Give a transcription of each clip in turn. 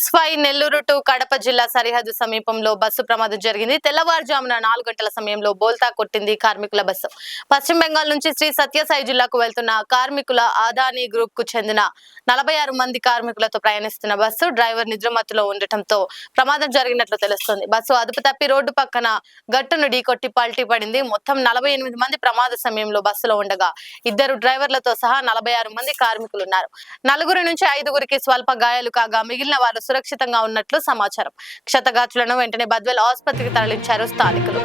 665 Nellore to Kadapa జిల్లా సరిహద్దు సమీపంలో బస్సు ప్రమాదం జరిగింది. తెల్లవారుజామున 4 గంటల సమయంలో బోల్తా కొట్టింది కార్మికుల బస్సు. పశ్చిమ బెంగాల్ నుంచి శ్రీ సత్యసాయి జిల్లాకు వెళ్తున్న కార్మికుల అదానీ గ్రూప్ కు చెందిన 46 మంది కార్మికులతో ప్రయాణిస్తున్న బస్సు డ్రైవర్ నిద్రమత్తులో ఉండటంతో ప్రమాదం జరిగినట్లు తెలుస్తోంది. బస్సు అదుపు తప్పి రోడ్డు పక్కన గట్టును ఢీకొట్టి పల్టీ పడింది. మొత్తం 48 మంది ప్రమాద సమయంలో బస్సులో ఉండగా 2 డ్రైవర్లతో సహా 46 మంది కార్మికులు ఉన్నారు. 4 నుంచి 5 స్వల్ప గాయాలు కాగా మిగిలిన వారు సురక్షితంగా ఉన్నట్లు సమాచారం. క్షతగాత్రులను వెంటనే బద్వేల్ ఆసుపత్రికి తరలించారు స్థానికులు.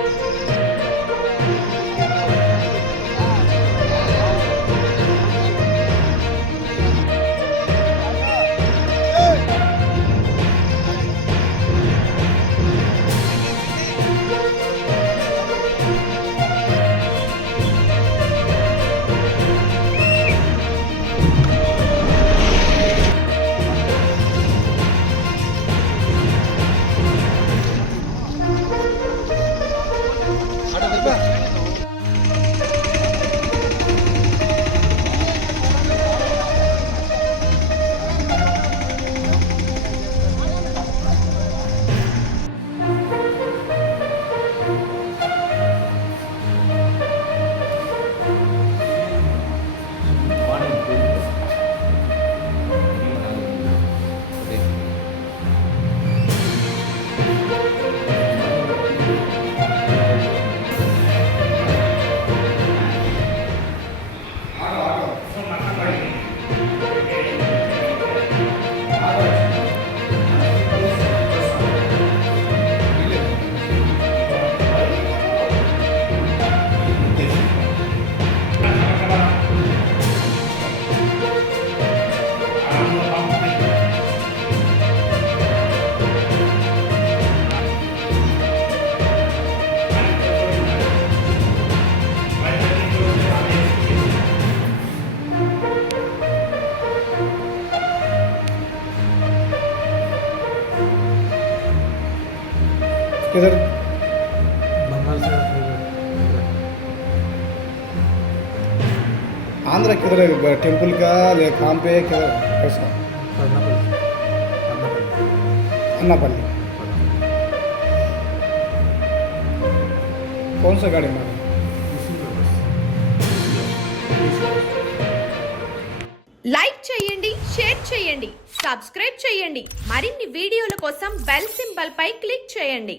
किधर बंगाल से आंध्र किधर टेम्पल का ले काम पे किधर कैसा अन्नापल्ली कौन सा गाड़ी में లైక్ చేయండి, షేర్ చేయండి, సబ్స్క్రైబ్ చేయండి. మరిన్ని వీడియోల కోసం బెల్ సింబల్ పై క్లిక్ చేయండి.